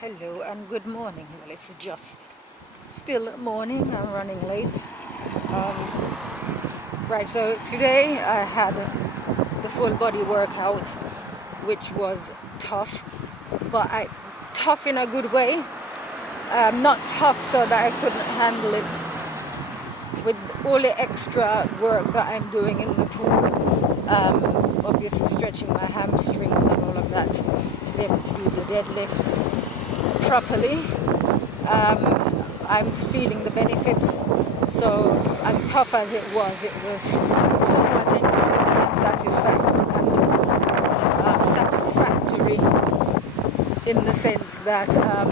Hello and good morning. Well, it's just still morning. I'm running late. Right, so today I had the full body workout, which was tough, but tough in a good way. Not tough so that I couldn't handle it with all the extra work that I'm doing in the pool. Obviously stretching my hamstrings and all of that to be able to do the deadlifts properly. I'm feeling the benefits. So as tough as it was somewhat enjoyable and satisfactory in the sense that I'm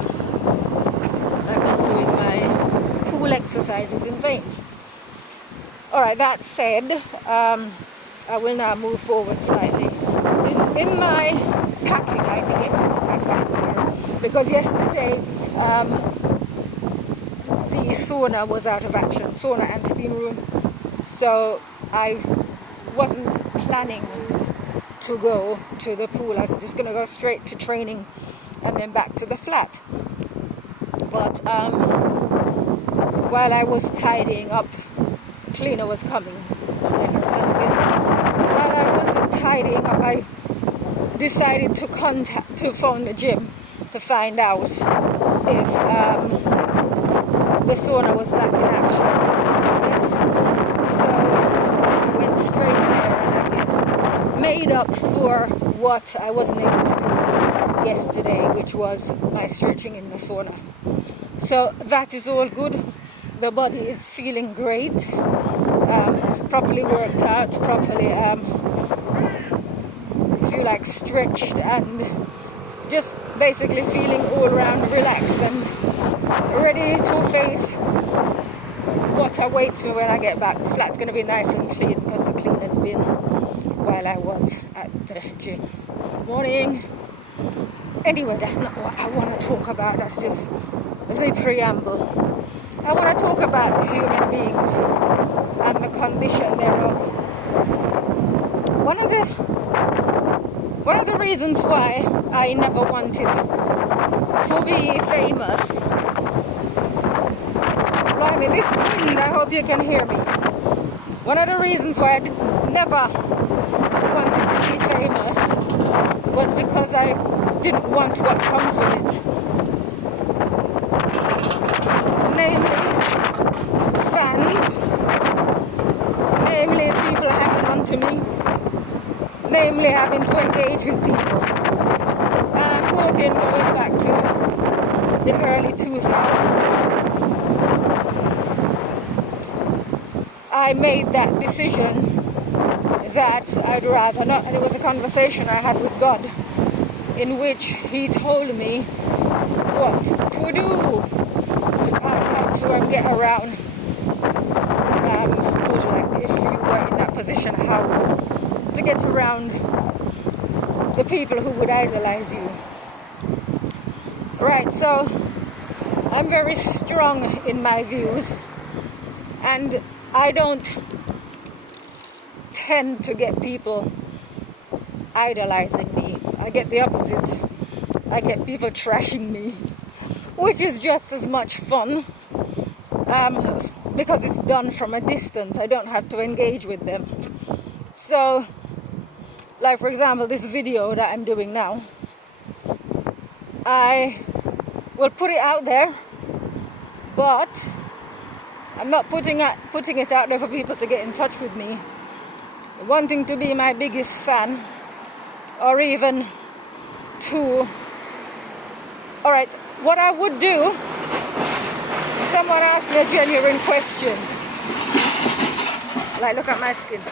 not doing my pool exercises in vain. Alright, that said, I will now move forward slightly. In my packing, I neglected to pack up here because yesterday the sauna was out of action, sauna and steam room. So I wasn't planning to go to the pool. I was just going to go straight to training and then back to the flat. But while I was tidying up, the cleaner was coming. She let herself in. While I was tidying up, I decided to phone the gym to find out if the sauna was back in action. Yes. So I went straight there and I guess made up for what I wasn't able to do yesterday, which was my stretching in the sauna. So that is all good. The body is feeling great. Properly worked out, properly feel like stretched and just basically feeling all around relaxed and ready to face what awaits me when I get back. The flat's going to be nice and clean because the cleaner's been while I was at the gym. Morning. Anyway, that's not what I want to talk about. That's just the preamble. I want to talk about human beings and the condition thereof. One of the reasons why I never wanted to be famous. Blimey, this wind, I hope you can hear me. One of the reasons why I never wanted to be famous was because I didn't want what comes with it. Namely, fans. Namely, people hanging on to me. Namely, having to engage with people. And I'm talking going back to the early 2000s. I made that decision that I'd rather not, and it was a conversation I had with God in which He told me what to do, how to get around, sort of like if you were in that position, how to get around the people who would idolize you. Right, so I'm very strong in my views, and I don't tend to get people idolizing me. I get the opposite. I get people trashing me, which is just as much fun because it's done from a distance. I don't have to engage with them. So, like for example, this video that I'm doing now, I will put it out there, but I'm not putting it out there for people to get in touch with me, wanting to be my biggest fan, or even to... Alright, what I would do, if someone asked me a genuine question, like look at my skin.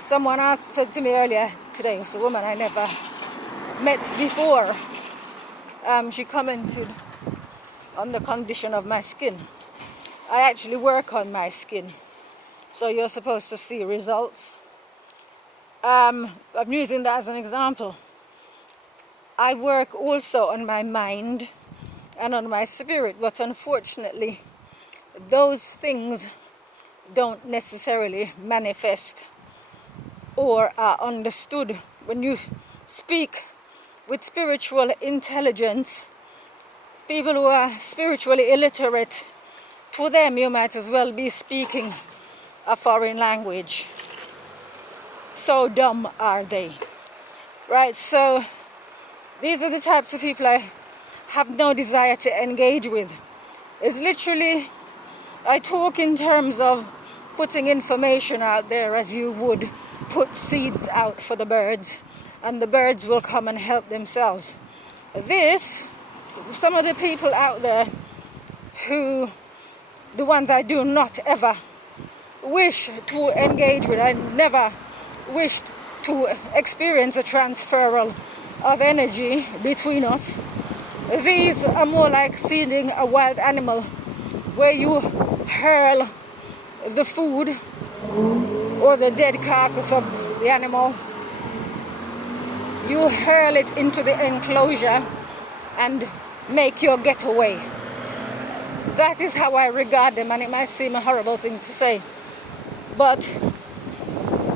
Someone said to me earlier today, it's a woman I never met before, she commented on the condition of my skin. I actually work on my skin, so you're supposed to see results. I'm using that as an example. I work also on my mind and on my spirit, but unfortunately those things don't necessarily manifest or are understood when you speak with spiritual intelligence people who are spiritually illiterate, to them you might as well be speaking a foreign language. So dumb are they. Right, so these are the types of people I have no desire to engage with. It's literally, I talk in terms of putting information out there as you would put seeds out for the birds, and the birds will come and help themselves. Some of the people out there who, the ones I do not ever wish to engage with, I never wished to experience a transferal of energy between us. These are more like feeding a wild animal, where you hurl the food or the dead carcass of the animal, you hurl it into the enclosure and make your getaway. That is how I regard them, and it might seem a horrible thing to say, but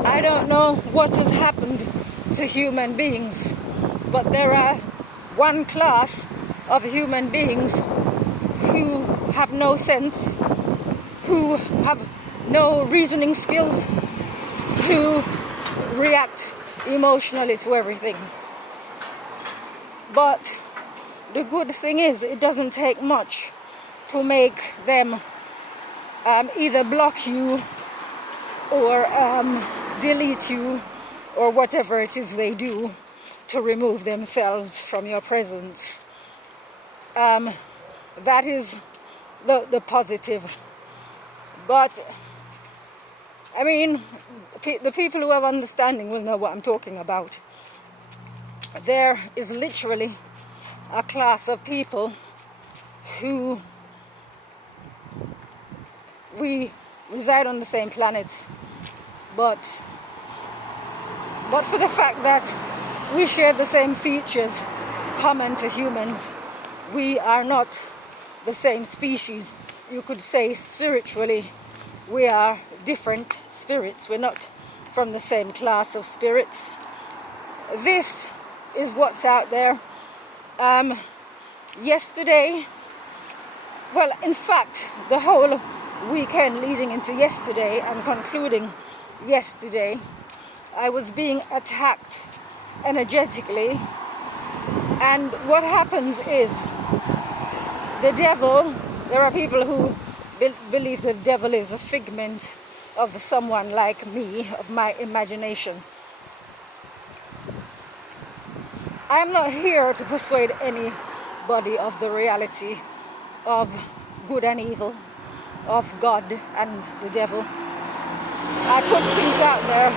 I don't know what has happened to human beings, but there are one class of human beings who have no sense, who have no reasoning skills, who react emotionally to everything. But the good thing is, it doesn't take much to make them either block you or delete you, or whatever it is they do to remove themselves from your presence. That is the positive. But I mean, the people who have understanding will know what I'm talking about. There is literally a class of people who, we reside on the same planet, but for the fact that we share the same features common to humans, we are not the same species. You could say spiritually we are different spirits. We're not from the same class of spirits. This is what's out there. Yesterday, well, in fact, the whole weekend leading into yesterday and concluding yesterday, I was being attacked energetically. And what happens is, the devil, there are people who believe the devil is a figment of someone like me, of my imagination. I'm not here to persuade anybody of the reality of good and evil, of God and the devil. I put things out there,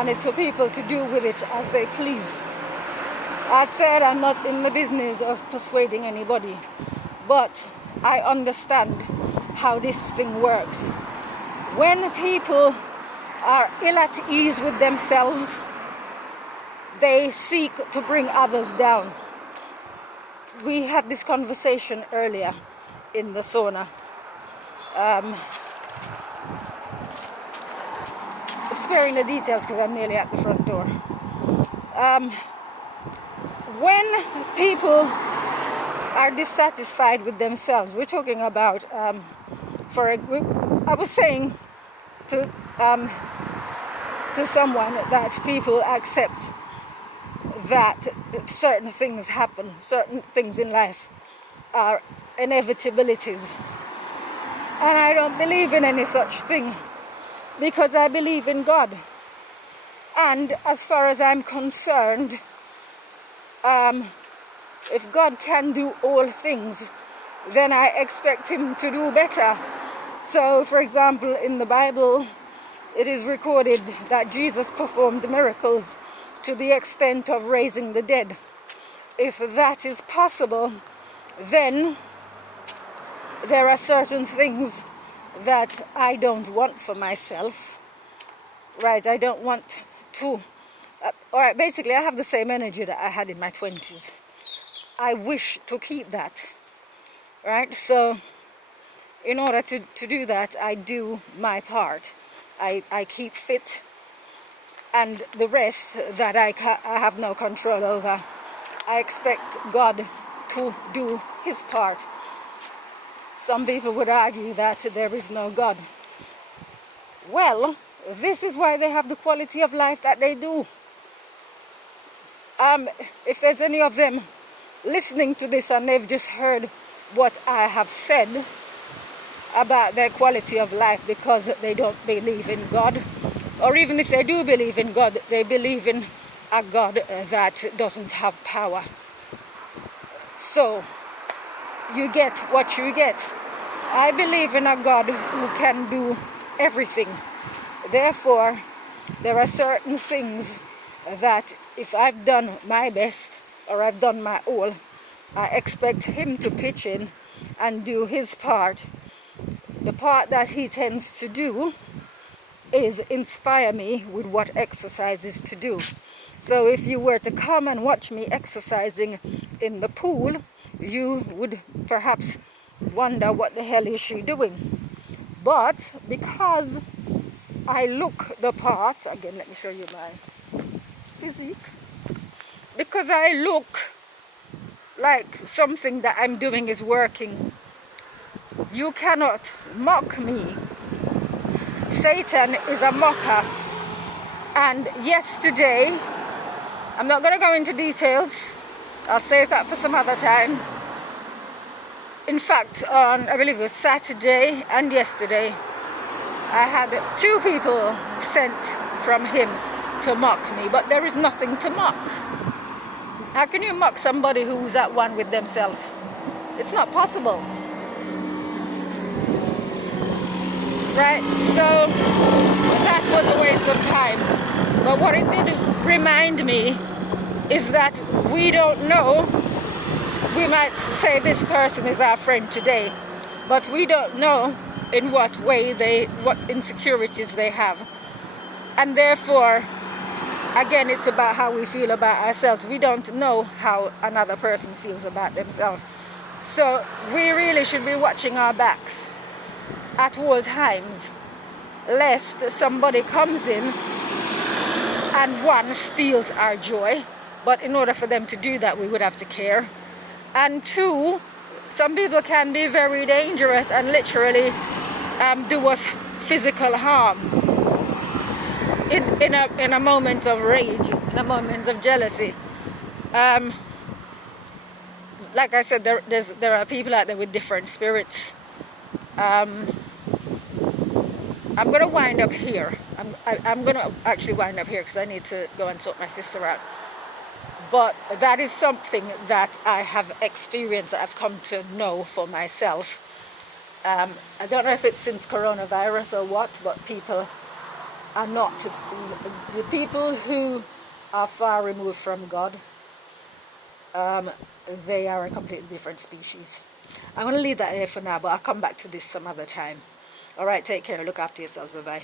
and it's for people to do with it as they please. I said I'm not in the business of persuading anybody, but I understand how this thing works. When people are ill at ease with themselves, they seek to bring others down. We had this conversation earlier in the sauna. Sparing the details because I'm nearly at the front door. When people are dissatisfied with themselves, we're talking about, I was saying to someone that people accept that certain things happen, certain things in life are inevitabilities. And I don't believe in any such thing, because I believe in God. And as far as I'm concerned, if God can do all things, then I expect him to do better. So, for example, in the Bible, it is recorded that Jesus performed miracles to the extent of raising the dead. If that is possible, then there are certain things that I don't want for myself, right? I don't want to. All right, basically, I have the same energy that I had in my 20s. I wish to keep that, right? So, in order to do that, I do my part. I keep fit, and the rest that I have no control over, I expect God to do his part. Some people would argue that there is no God. Well, this is why they have the quality of life that they do. If there's any of them listening to this and they've just heard what I have said about their quality of life because they don't believe in God, or even if they do believe in God, they believe in a God that doesn't have power. So, you get what you get. I believe in a God who can do everything. Therefore, there are certain things that if I've done my best or I've done my all, I expect him to pitch in and do his part. The part that he tends to do is inspire me with what exercises to do. So if you were to come and watch me exercising in the pool, you would perhaps wonder what the hell is she doing. But because I look the part, again let me show you my physique, because I look like something that I'm doing is working, you cannot mock me. Satan is a mocker. And yesterday, I'm not going to go into details, I'll save that for some other time. In fact, on I believe it was Saturday and yesterday, I had 2 people sent from him to mock me, but there is nothing to mock. How can you mock somebody who's at one with themselves? It's not possible. Right? So that was a waste of time. But what it did remind me is that we don't know. We might say this person is our friend today, but we don't know in what way what insecurities they have. And therefore, again, it's about how we feel about ourselves. We don't know how another person feels about themselves. So we really should be watching our backs at all times, lest somebody comes in and one, steals our joy. But in order for them to do that, we would have to care. And 2, some people can be very dangerous and literally do us physical harm in a moment of rage, in a moment of jealousy. Like I said, there are people out there with different spirits. I'm going to wind up here. I'm going to actually wind up here because I need to go and sort my sister out. But that is something that I have experienced, that I've come to know for myself. I don't know if it's since coronavirus or what, but people are not, the people who are far removed from God, they are a completely different species. I'm going to leave that here for now, but I'll come back to this some other time. All right, take care. Look after yourselves. Bye-bye.